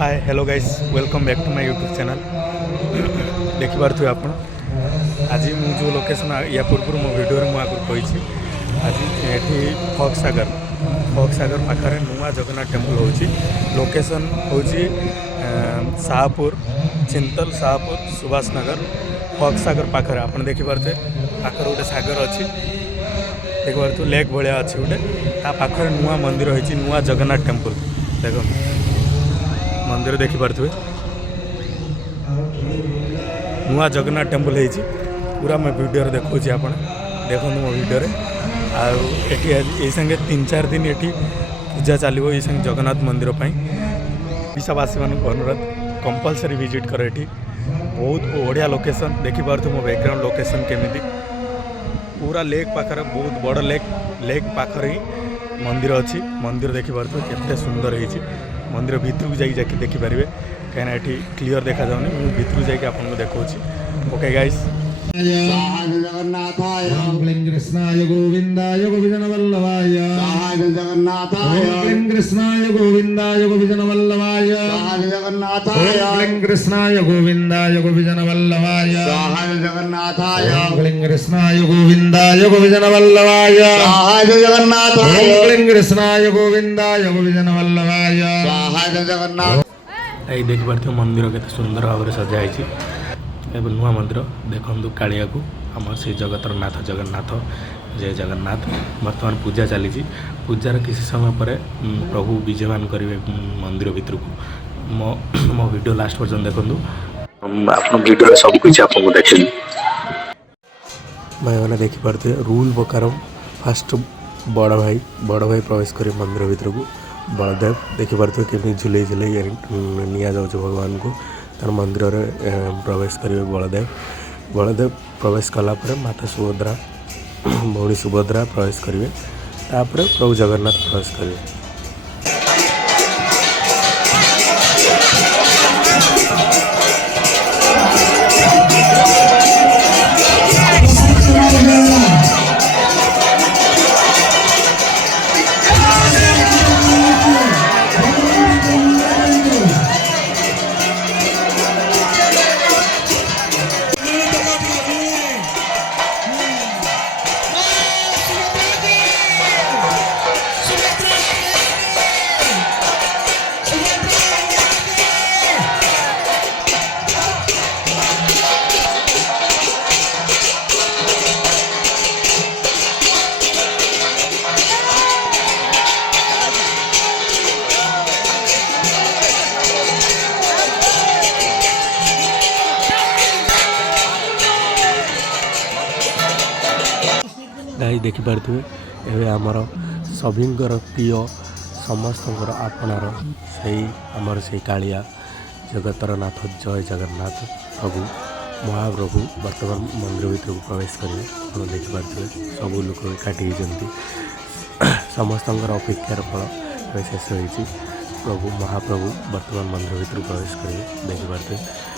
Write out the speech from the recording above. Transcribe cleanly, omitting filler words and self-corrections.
hi hello guys welcome back to my YouTube channel देखिपे आप आज जो लोकेशन या पूर्व मो वीडियो में आगे कही आज ये फकसागर पाखे नुआ जगन्नाथ टेम्पल हो लोकेशन हूँ शाहपुर चिंतल शाहपुर सुभाष नगर फकसागर पाखे आप देखिपे पाखर गोटे सागर अच्छी देखिपे लेक भाया अच्छी गोटे पाखे नुआ मंदिर होती नुआ जगन्नाथ टेम्पल देख मंदिर देखिपे नुआ जगन्नाथ टेम्पल होती पूरा मैं वीडियो देखा आप देखो मो वीडियो आई संगे 3-4 दिन ये पूजा चलो ये संगे जगन्नाथ मंदिर ओडिशावासी मान अनुरोध कंपलसरी विजिट कर बहुत बढ़िया लोकेशन देखिपे मो बैकग्राउंड लोकेशन केमी पूरा लेक पाखर बहुत बड़ लेक पाखर ही मंदिर अच्छी मंदिर देखिपे केते सुंदर है मंदिर भितर जाकि देखिपारे कहीं क्लीयर देखा जाऊनी मुझे भितर जाकि आपको देखा ओके गाइस जगन्नाथाय कृष्णाय गोविंदाय गोविंद वल्लभाय जगन्नाथाय कृष्णाय गोविंदाय गोविंद वल्लभाय जगन्नाथाय कृष्णाय गोविंदाय गोविंद वल्लभाय जगन्नाथाय कृष्णाय गोविंदाय गोविंद वल्लभाय जगन्नाथाय कृष्णाय गोविंदाय गोविंद वल्लभाय जगन्नाथ देखिपे मंदिर के सुंदर भाव सजाई नुआ मंदिर देखु कालिया को आम से जगतर नाथ जगन्नाथ जय जगन्नाथ बर्तमान पूजा चली पूजार किसी समय पर प्रभु विजयमान करेंगे मंदिर भितर को मो वीडियो लास्ट पर्यटन देखूँ आप वीडियो सब कुछ आपको देखें भाई मैंने देखिपे रूल प्रकार फास्ट बड़ भाई प्रवेश कर मंदिर भितर को बलदेव देखिपे केमी झुले झुले निया जाऊँ भगवान को तर मंदिर में प्रवेश करेंगे बलदेव प्रवेश कलापर माता सुभद्रा भौणी सुभद्रा प्रवेश करेंगे तापर प्रभु जगन्नाथ प्रवेश करेंगे गाई देखिपे एवं आमर सभी प्रिय समस्त आपणार से आमर से कालिया जगतर नाथ जय जगन्नाथ प्रभु महाप्रभु वर्तमान मंदिर भर को प्रवेश करेंगे आप देखिपे सब लोग एकाठी होती समस्त अपेक्षार फल शेष हो प्रभु महाप्रभु वर्तमान मंदिर भर प्रवेश करेंगे देखिपे